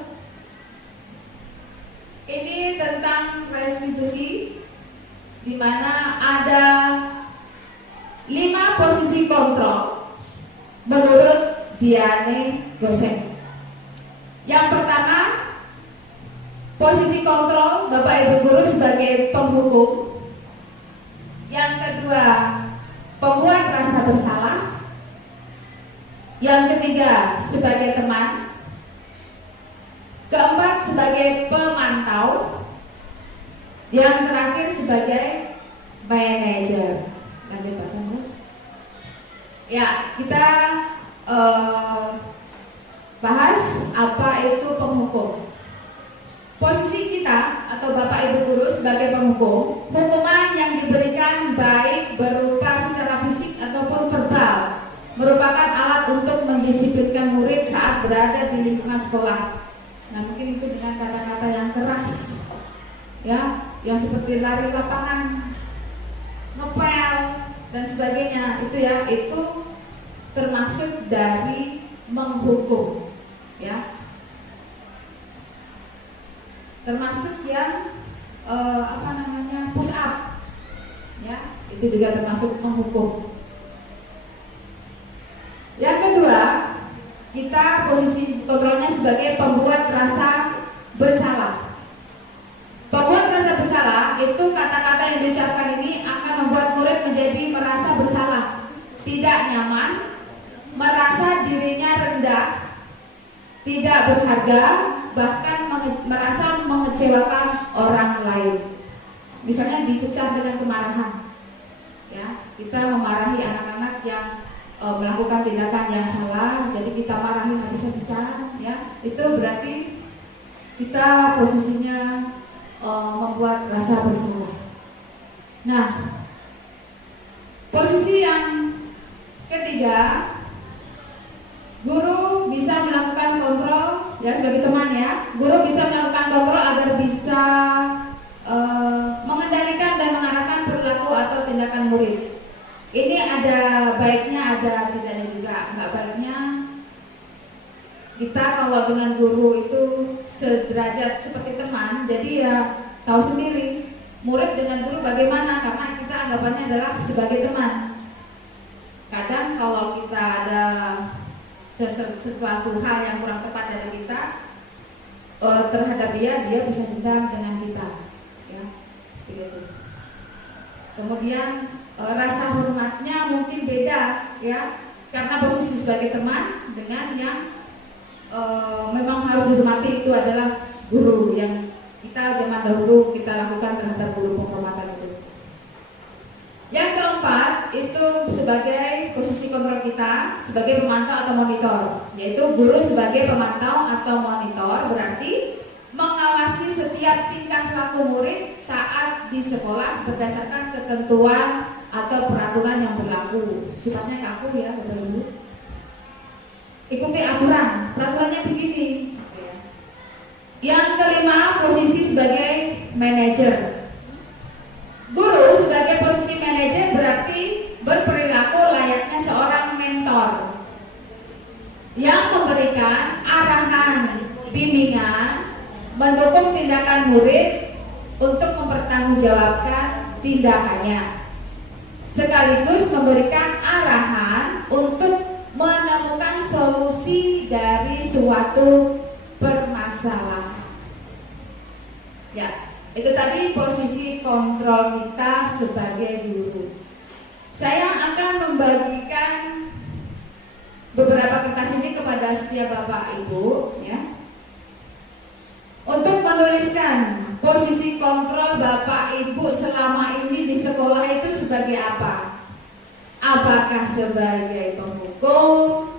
Ini tentang restitusi, di mana ada 5 posisi kontrol menurut Diane Gosek. Yang pertama, posisi kontrol Bapak Ibu guru sebagai penghukum. Yang kedua, pembuat rasa bersalah. Yang ketiga, sebagai teman. Keempat, sebagai pemantau. Yang terakhir, sebagai manajer. Lanjut Pak Samuel. Ya, kita bahas apa itu penghukum. Posisi kita atau Bapak Ibu guru sebagai penghukum, hukuman yang diberikan baik berupa secara fisik ataupun verbal, merupakan alat untuk mendisiplinkan murid saat berada di lingkungan sekolah. Nah, mungkin itu dengan kata-kata yang keras, ya, yang seperti lari lapangan, ngepel dan sebagainya, itu ya, itu termasuk dari menghukum, ya. Termasuk yang push up, ya, itu juga termasuk menghukum. Yang kedua, kita posisi kontrolnya sebagai pembuat rasa bersalah. Pembuat rasa bersalah itu kata-kata yang diucapkan ini akan membuat murid menjadi merasa bersalah, tidak nyaman, merasa dirinya rendah, tidak berharga, bahkan merasa mengecewakan orang lain. Misalnya dicecar dengan kemarahan, ya, kita memarahi anak-anak yang melakukan tindakan yang salah, jadi kita marahin habis-habisan, ya, itu berarti kita posisinya membuat rasa bersalah. Nah, posisi yang ketiga, guru bisa melakukan kontrol, ya, sebagai teman, ya, guru bisa melakukan kontrol agar bisa mengendalikan pendidikan murid. Ini ada baiknya, ada tidaknya juga. Nggak baiknya kita kalau dengan guru itu sederajat seperti teman, jadi ya tahu sendiri murid dengan guru bagaimana, karena kita anggapannya adalah sebagai teman. Kadang kalau kita ada sesuatu hal yang kurang tepat dari kita terhadap dia bisa dendam dengan kita, ya, begitu. Kemudian rasa hormatnya mungkin beda, ya, karena posisi sebagai teman dengan yang memang harus dihormati itu adalah guru yang kita zaman dahulu kita lakukan terhadap guru penghormatan itu. Yang keempat itu sebagai posisi kontrol kita sebagai pemantau atau monitor, yaitu guru sebagai pemantau atau monitor berarti mengawasi setiap tingkah laku murid saat di sekolah berdasarkan ketentuan atau peraturan yang berlaku. Sifatnya kaku ya Bapak Ibu. Ikuti aturan, peraturannya begini. Yang kelima, posisi sebagai manajer. Guru sebagai posisi manajer berarti berperilaku layaknya seorang mentor yang memberikan arahan, bimbingan, mendukung tindakan murid untuk mempertanggungjawabkan tindakannya, sekaligus memberikan arahan untuk menemukan solusi dari suatu permasalahan. Ya, itu tadi posisi kontrol kita sebagai guru. Saya akan membagikan beberapa kertas ini kepada setiap Bapak Ibu, ya, untuk menuliskan posisi kontrol Bapak Ibu selama ini di sekolah itu sebagai apa? Apakah sebagai penghukum?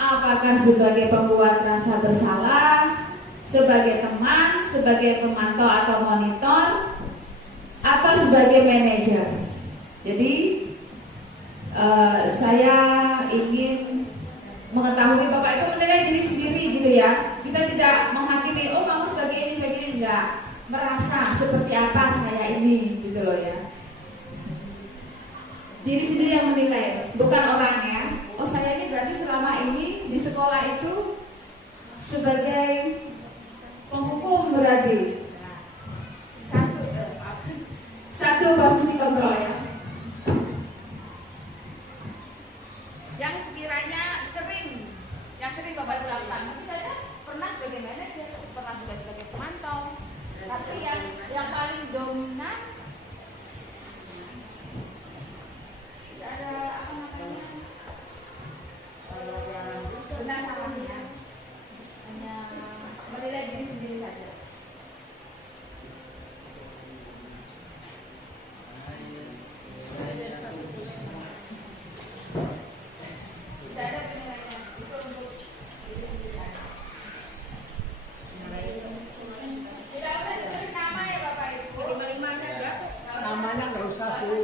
Apakah sebagai pembuat rasa bersalah? Sebagai teman? Sebagai pemantau atau monitor? Atau sebagai manajer? Jadi saya ingin mengetahui Bapak Ibu menilai diri sendiri gitu ya. Kita tidak menghakimi, oh kamu sebagai ini, enggak. Merasa seperti apa saya ini gitu loh ya. Diri sendiri yang menilai, bukan orangnya. Oh saya ini berarti selama ini di sekolah itu sebagai penghukum berarti. Satu posisi kontrol ya. Yang sekiranya yang sering Bapak lakukan, mungkin saja pernah sebagai manajer, pernah juga sebagai pemantau, tapi yang paling dominan ada apa namanya benar salahnya, hanya menilai diri sendiri saja. Tidak ada penilaian itu untuk diri sendiri saja. Tidak usah ditulis nama ya Bapak Ibu. Lima-limanya aja. Namanya nggak usah Bu,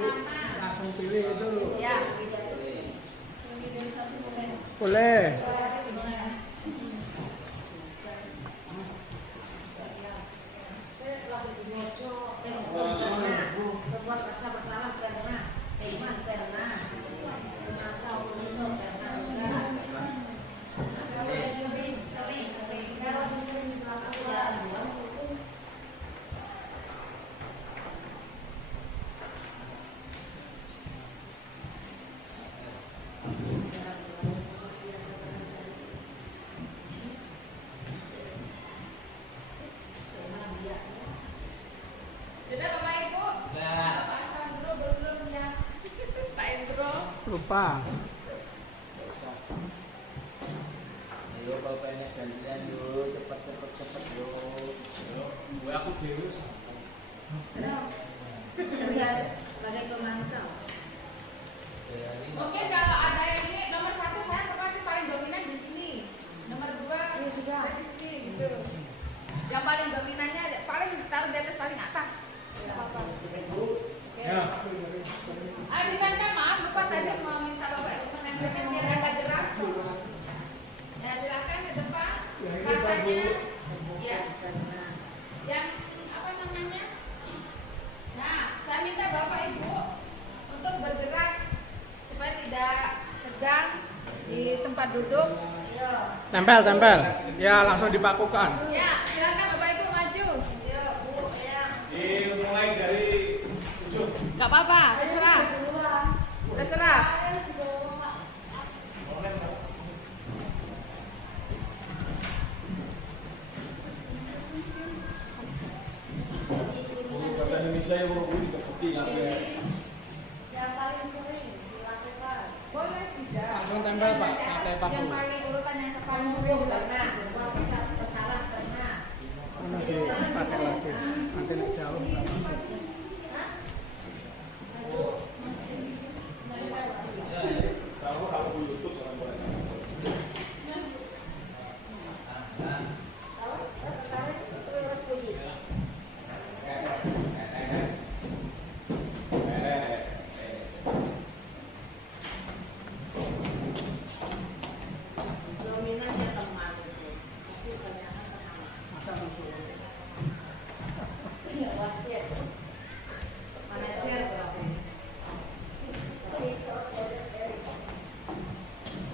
langsung pilih itu. Ya. Boleh. Berbuat rasa bersalah pernah, iman pernah, menatau itu pernah. Sudah Bapak Ibu? Pak Sandro belum ya? Pak Indro. Lupa. Ayo bapaknya gantian yuk, cepet yuk. Gue aku dewi. Sebagai pemantau. Mungkin kalau ada yang ini nomor 1 saya pasti paling dominan di sini. Nomor 2 saya di sini gitu. Yang paling dominannya paling taruh di atas paling atas. Tidak apa-apa. Oke. Ya. Kan maaf lupa tadi mau minta Bapak Ibu menempelkan biar agak gerak. Ya silakan ke depan. Rasanya ya. Yang apa namanya? Nah, saya minta Bapak Ibu untuk untuk bergerak supaya tidak tegang di tempat duduk. Tempel. Ya, langsung dipakukan. Ya, silakan Bapak Ibu maju. Dimulai dari ujung. Gak apa-apa, terserah. Terserah. Bahasa Indonesia yang berhubung juga penting. Yang paling sering dilakukan. Boleh tidak? Langsung tempel, Pak. Pakai paku. Yang paling urutan yang paling sering dilakukan. Pernah, buat bisa bersalah pernah. Nanti pakai lagi. Nanti jauh. Dominannya teman itu. Pasti kebanyakan teman. Iya, wasit. Manajer berapa?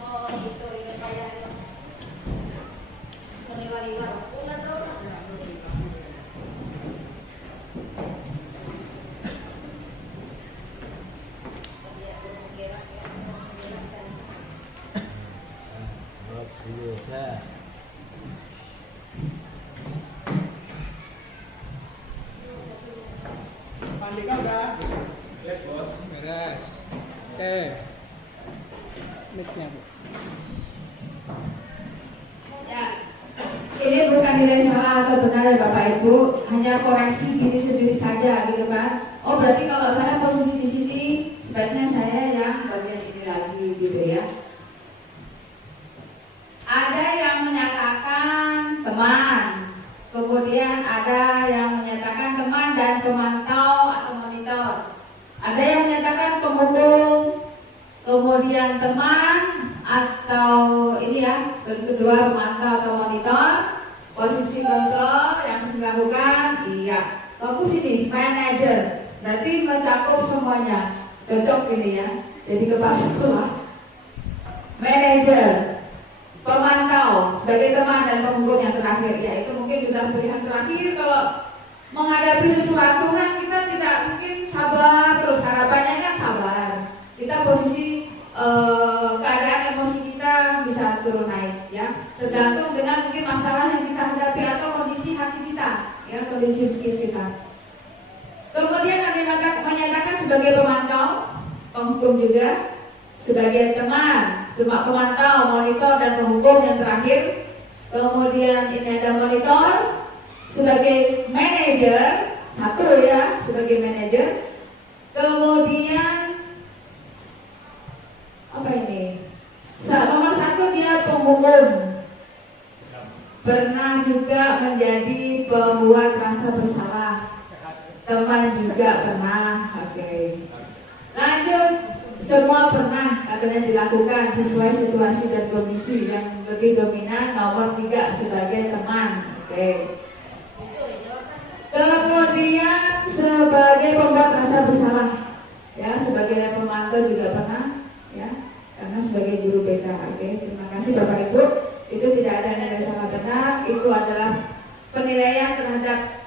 Oh, itu kayak keliwar-liwar. Bukan dong. Pandika udah? Yes, Bos. Beres. Oke. Mic-nya, Bu. Ya, ini bukan nilai salah atau benar ya Bapak Ibu, hanya koreksi diri sendiri saja gitu kan. Oh berarti kalau saya posisi di sini, sebaiknya saya yang bagian ini lagi gitu ya. Ada yang menyatakan teman, kemudian ada yang menyatakan teman dan pemantau atau monitor. Ada yang menyatakan pemukul, kemudian teman atau ini ya, kedua pemantau atau monitor. Posisi kontrol yang sering dilakukan, iya. Fokus ini manager, berarti mencakup semuanya. Cocok ini ya, jadi kepala sekolah. Manager, pemantau sebagai teman dan pengukur yang terakhir, ya itu mungkin sudah pilihan terakhir. Kalau menghadapi sesuatu kan kita tidak mungkin sabar terus, harapannya kan sabar. Kita posisi keadaan emosi kita bisa turun naik ya, tergantung dengan mungkin masalah yang kita hadapi atau kondisi hati kita ya, kondisi psikis kita. Kemudian ada yang menyatakan sebagai pemantau, penghukum juga, sebagai teman, cuma pemantau, monitor dan penghukum yang terakhir. Kemudian ini ada monitor sebagai manajer, satu ya, sebagai manajer. Kemudian apa ini? Nomor satu dia penghukum, pernah juga menjadi pembuat rasa bersalah. Teman juga pernah, oke. Lanjut, semua pernah katanya dilakukan sesuai situasi dan kondisi. Yang lebih dominan nomor 3 sebagai teman, oke. Kemudian sebagai pembuat rasa bersalah, ya sebagai pemantau juga pernah, ya karena sebagai guru BK, oke. Terima kasih Bapak Ibu. Itu tidak ada nilai salah benar, itu adalah penilaian terhadap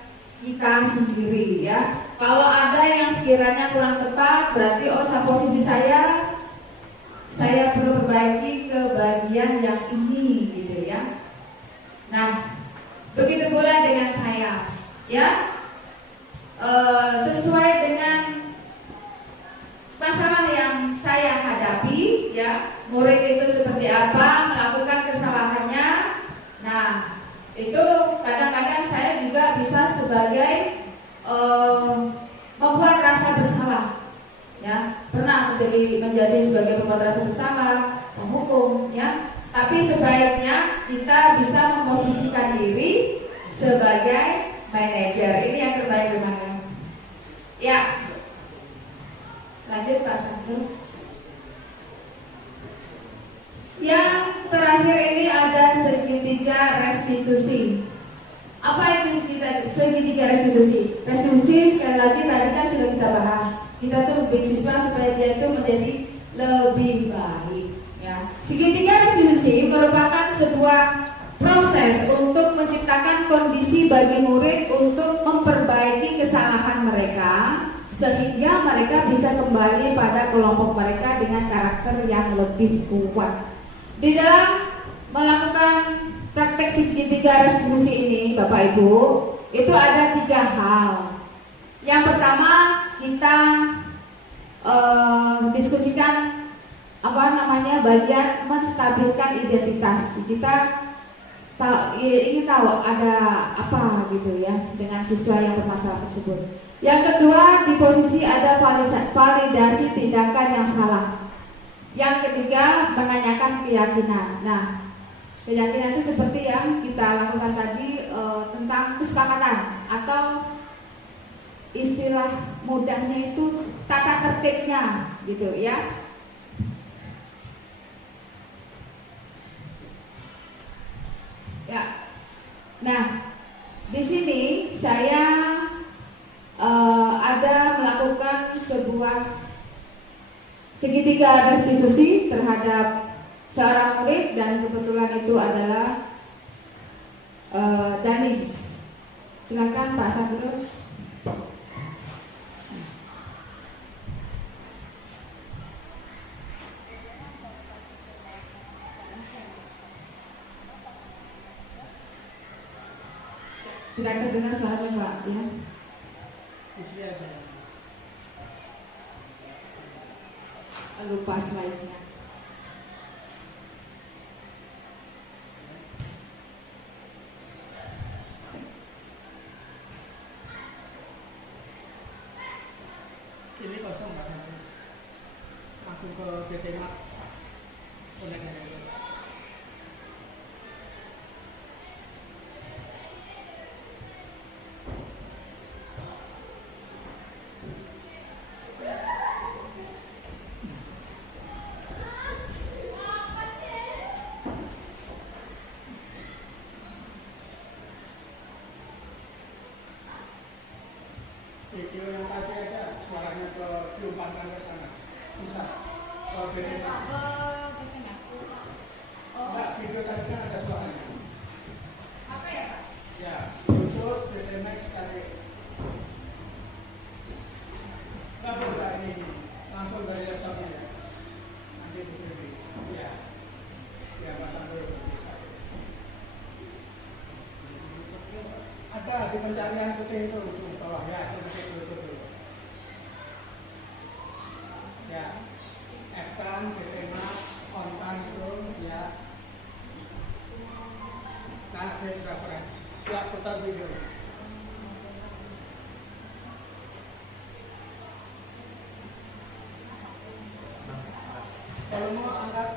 kita sendiri ya. Kalau ada yang sekiranya kurang tepat, berarti posisi saya perlu perbaiki ke bagian yang ini gitu ya. Nah, begitu pula dengan saya ya, sesuai dengan masalah yang saya hadapi ya, murid itu seperti apa, melakukan kesalahannya. Nah, itu kadang-kadang saya juga bisa sebagai membuat rasa bersalah ya, pernah menjadi sebagai pembuat rasa bersalah, penghukum ya. Tapi sebaiknya kita bisa memposisikan diri sebagai manajer. Ini yang terbaik gimana? Ya, lanjut Pak Sandro. Yang terakhir ini ada segitiga restitusi. Apa itu segitiga restitusi? Restitusi sekali lagi tadi kan sudah kita bahas. Kita tuh bimbing siswa supaya dia itu menjadi lebih baik. Ya. Segitiga restitusi merupakan sebuah proses untuk menciptakan kondisi bagi murid untuk memperbaiki kesalahan mereka sehingga mereka bisa kembali pada kelompok mereka dengan karakter yang lebih kuat. Di dalam melakukan praktek segitiga restitusi ini, Bapak Ibu, itu ada 3 hal. Yang pertama, kita diskusikan bagian menstabilkan identitas. Kita ingin tahu ada apa gitu ya dengan siswa yang bermasalah tersebut. Yang kedua, di posisi ada validasi tindakan yang salah. Yang ketiga, menanyakan keyakinan. Nah, keyakinan itu seperti yang kita lakukan tadi tentang kesepakatan atau istilah mudahnya itu tata tertibnya gitu ya. Ya. Nah, di sini saya ada melakukan sebuah segitiga restitusi terhadap seorang murid dan kebetulan itu adalah Danis. Silakan Pak Sandro. Tidak terdengar suaranya Pak ya. Lupa slide-nya. Ini kosong Pak, langsung ke BTMA. Video yang tadi ada suaranya diumpankan ke sana, bisa ke BTMA. Enggak, video tadi kan ada suaranya. Apa ya Pak? Ya, YouTube BTMA sekali. Kita buka ini langsung dari laptopnya ya. Nanti di sini. Ya, ya pasang dulu. Ada di pencarian putih itu di bawah ya, itu dulu. Ya, F-kan, BTMA, on-kan itu ya. Nah, saya sudah pernah. Ya, putar video. Kalau mau angkat.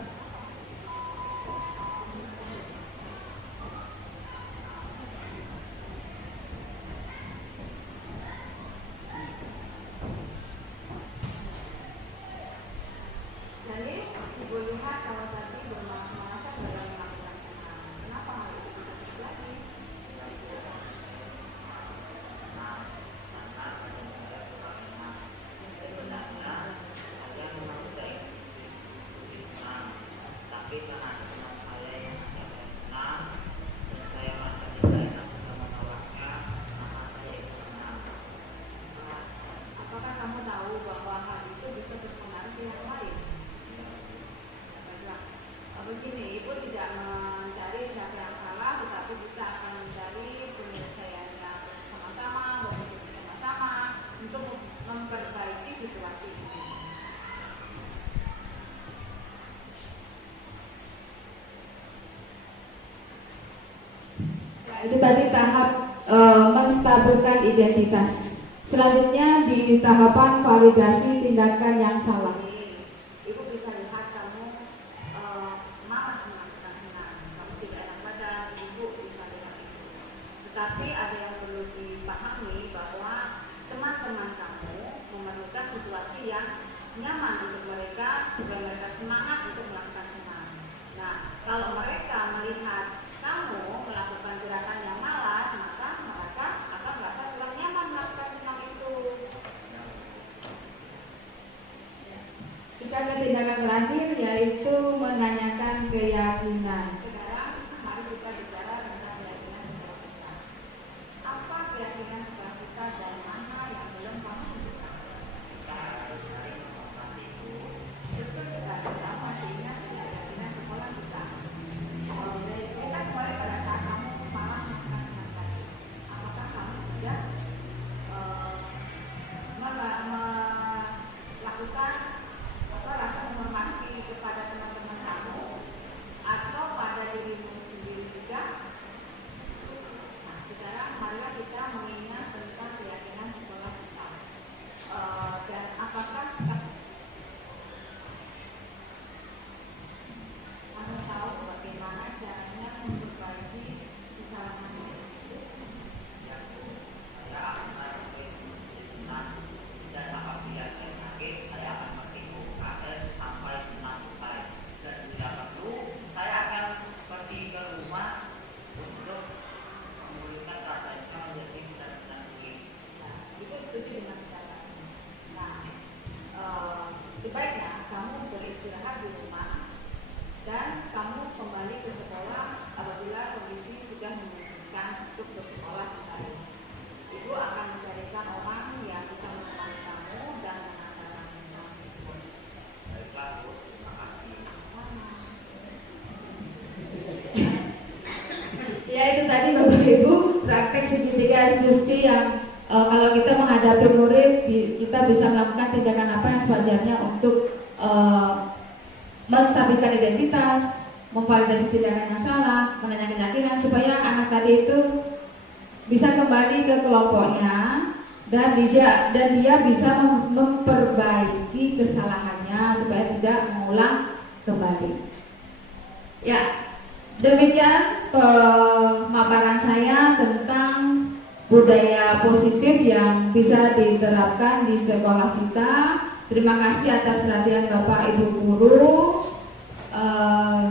Jadi, si Boyuha kalau tadi bermalas-malasan dalam melakukan senam, kenapa hal itu bisa terjadi? Tapi karena teman saya yang ngajak saya senam dan saya merasa tidak enak jika menolaknya, maka saya ikut senam. Apakah kamu tahu bahwa hal itu bisa berpengaruh ke yang lain? Baiklah, begini, Ibu tidak mencari siapa yang salah, tetapi kita akan mencari penyelesaian yang sama-sama, bersama-sama untuk memperbaiki situasi ini. Ya, itu tadi tahap menstabilkan identitas. Selanjutnya di tahapan validasi tindakan yang salah. Ibu bisa lihat kamu malas melakukan senam, kamu tidak enak badan, Ibu bisa lihat itu. Tetapi ada yang perlu dipahami bahwa teman-teman kamu memerlukan situasi yang nyaman untuk mereka supaya mereka semangat untuk melakukan senam. Nah, kalau mereka melihat kamu melakukan gerakan yang malas, maka mereka akan merasa kurang nyaman melakukan senam itu. terakhir yaitu menanyakan keyakinan. Sekarang mari kita bicara tentang keyakinan setelah kita. Apa keyakinan setelah kita dan mana yang belum kamu tentukan? Betul sekali, kamu masih ingat ya keyakinan sekolah kita. Kita mulai pada saat kamu malas makan siang tadi. Apakah kamu sudah melakukan atau rasa menghormati kepada teman-teman kamu atau pada dirimu sendiri juga? Nah, sekarang marilah kita mengingat tentang keyakinan sekolah kita. Dan apakah kamu tahu bagaimana caranya memperbaiki kesalahan itu? Dan apabila saya sakit, saya akan mengikuti UKS sampai senang usai. Dan bila perlu, saya akan pergi ke rumah untuk memulihkan keadaan saya menjadi benar-benar pulih. Nah, itu setuju dengan cara. Nah, sebaiknya kamu beristirahat di rumah dan kamu kembali ke sekolah apabila kondisi sudah memungkinkan untuk bersekolah kembali. Ibu akan mencarikan orang yang bisa menemani kamu dan mengantarkan kamu. Baiklah, Bu. Terima kasih. Sama. Ya, itu tadi Bapak Ibu praktek segitiga diskusi yang kalau kita menghadapi murid kita bisa melakukan tindakan apa yang sewajarnya untuk menstabilkan identitas, memvalidasi tindakan yang salah, menanyakan keyakinan supaya anak tadi itu bisa kembali ke kelompoknya dan dia bisa memperbaiki kesalahannya supaya tidak mengulang kembali. Ya, demikian pemaparan saya tentang budaya positif yang bisa diterapkan di sekolah kita. Terima kasih atas perhatian Bapak Ibu guru.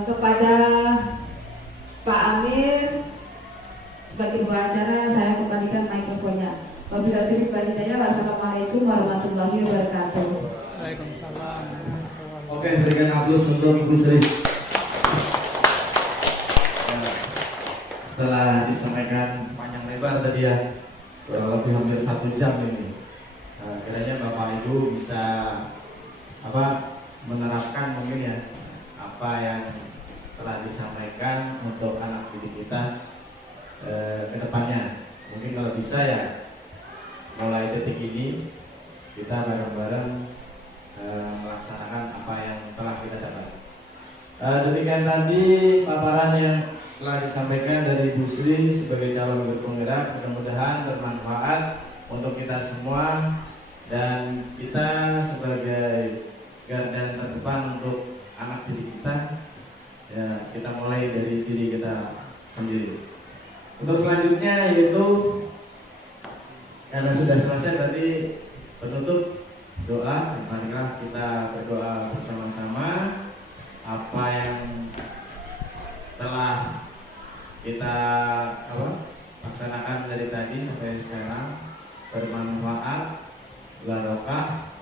Kepada Pak Amir sebagai pembawa acara, saya kembalikan mikrofonnya. Wabillahi taufiq, wassalamualaikum warahmatullahi wabarakatuh. Waalaikumsalam. Oke, berikan aplaus untuk Ibu Sri. Setelah disampaikan panjang lebar tadi ya, kurang lebih hampir 1 jam ini. Kiranya Bapak Ibu bisa menerapkan mungkin ya apa yang telah disampaikan untuk anak didik kita ke depannya. Mungkin kalau bisa ya mulai detik ini kita bareng-bareng melaksanakan apa yang telah kita dapat. Demikian tadi paparan yang telah disampaikan dari Bu Sri sebagai calon guru penggerak. Mudah-mudahan bermanfaat untuk kita semua dan kita sebagai garda terdepan untuk anak didik kita. Ya, kita mulai dari diri kita sendiri. Untuk selanjutnya yaitu karena sudah selesai tadi penutup doa, marilah kita berdoa bersama-sama. Apa yang telah kita laksanakan dari tadi sampai sekarang bermanfaat, barokah,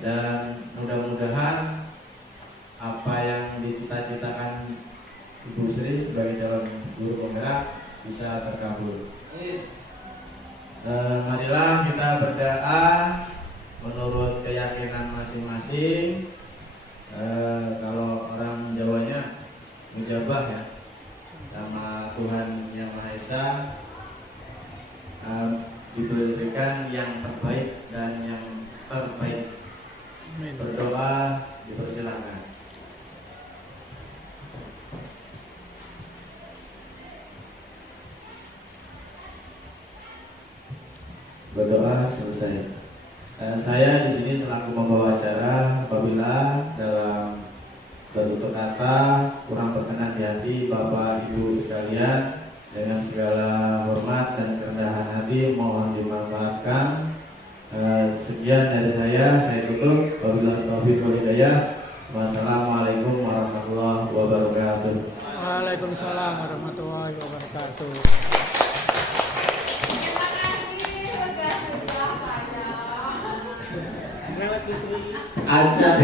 dan mudah-mudahan apa yang dicita-citakan Ibu Sri sebagai calon guru penggerak bisa terkabul. Marilah kita berdoa menurut keyakinan masing-masing. Kalau orang Jawanya mujabah ya sama Tuhan Yang Maha Esa, diberikan yang terbaik dan yang terbaik. Berdoa dipersilakan. Berdoa selesai. Saya di sini selaku pembawa acara, apabila dalam bertutur kata kurang berkenan di hati Bapak Ibu sekalian, dengan segala hormat dan kerendahan hati mohon dimaafkan. Sekian dari saya tutup. Wabillahi taufiq wal hidayah. Wassalamualaikum warahmatullahi wabarakatuh. Waalaikumsalam warahmatullahi wabarakatuh. Terima kasih sudah Selamat Sri. Ajar.